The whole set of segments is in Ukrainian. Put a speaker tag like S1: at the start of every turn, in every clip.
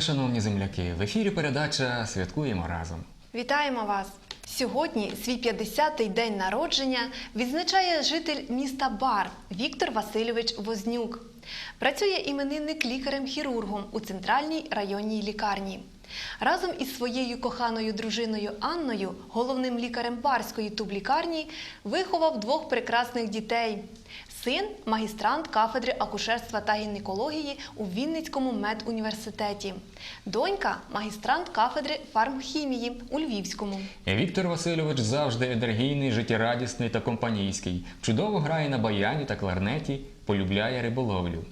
S1: глядачки! В ефірі передача Святкуємо разом.
S2: Вітаємо вас! Сьогодні свій 50-й день народження відзначає житель міста Бар Віктор Васильович Вознюк. Працює іменинник лікарем-хірургом у центральній районній лікарні. Разом із своєю коханою дружиною Анною, головним лікарем барської тублікарні, виховав двох прекрасних дітей. Син магістрант кафедри акушерства та гінекології у Вінницькому медуніверситеті. Донька магістрант кафедри фармхімії у Львівському.
S1: Віктор Васильович завжди енергійний, життєрадісний та компанійський. Чудово грає на баяні та кларнеті, полюбляє риболовлю.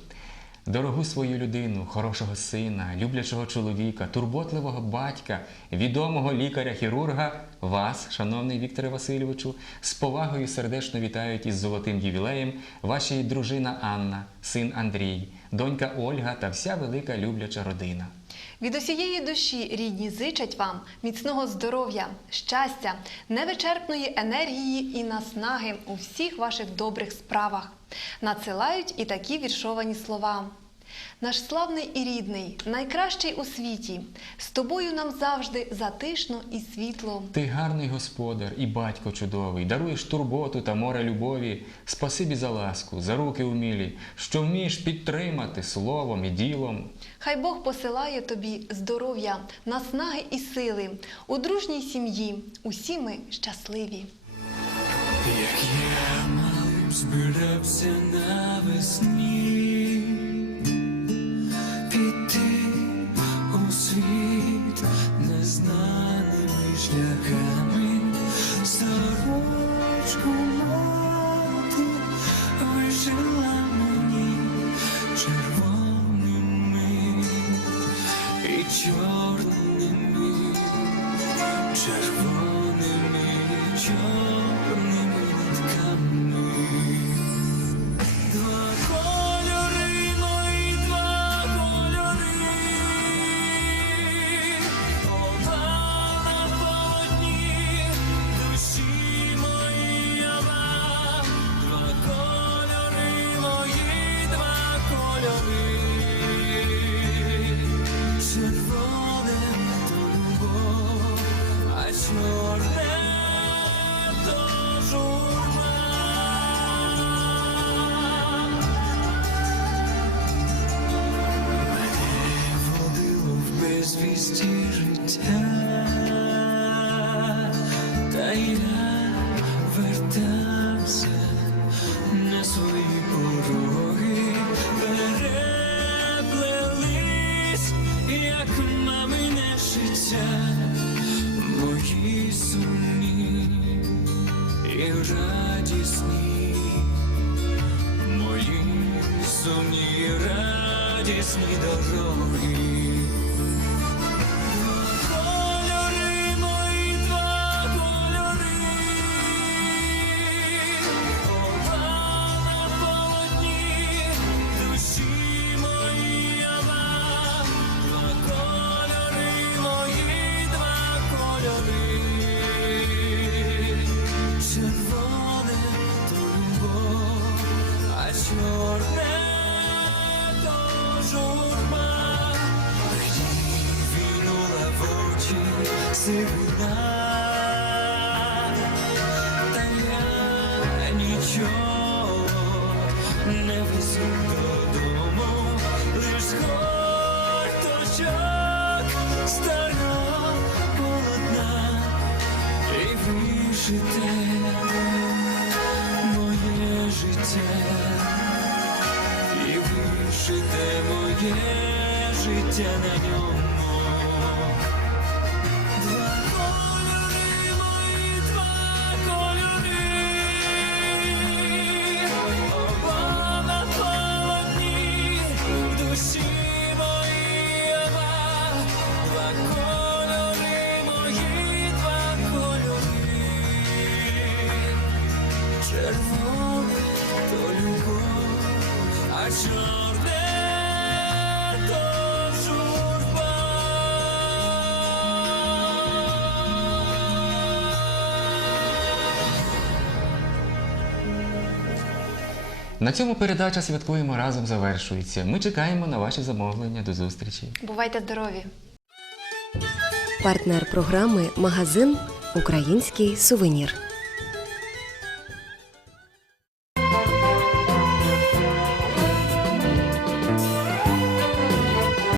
S1: Дорогу свою людину, хорошого сина, люблячого чоловіка, турботливого батька, відомого лікаря-хірурга, вас, шановний Вікторе Васильовичу, з повагою сердечно вітають із золотим ювілеєм ваші дружина Анна, син Андрій, донька Ольга та вся велика любляча родина.
S2: Від усієї душі рідні зичать вам міцного здоров'я, щастя, невичерпної енергії і наснаги у всіх ваших добрих справах. Надсилають і такі віршовані слова. Наш славний і рідний, найкращий у світі, з тобою нам завжди затишно і світло.
S1: Ти гарний господар і батько чудовий, даруєш турботу та море любові. Спасибі за ласку, за руки умілі, що вмієш підтримати словом і ділом.
S2: Хай Бог посилає тобі здоров'я, наснаги і сили. У дружній сім'ї усі ми щасливі.
S3: Як я малим збирався навесні безвісті життя, та я вертався на свої пороги, переплелись, як мамине життя, мої сумні і радісні, мої сумні радісні дороги. Чорне то сивина, та я нічого не везу додому, лиш моє життя на ньому.
S1: На цьому передача святкуємо разом завершується. Ми чекаємо на ваші замовлення. До зустрічі.
S2: Бувайте здорові!
S4: Партнер програми Магазин Український сувенір.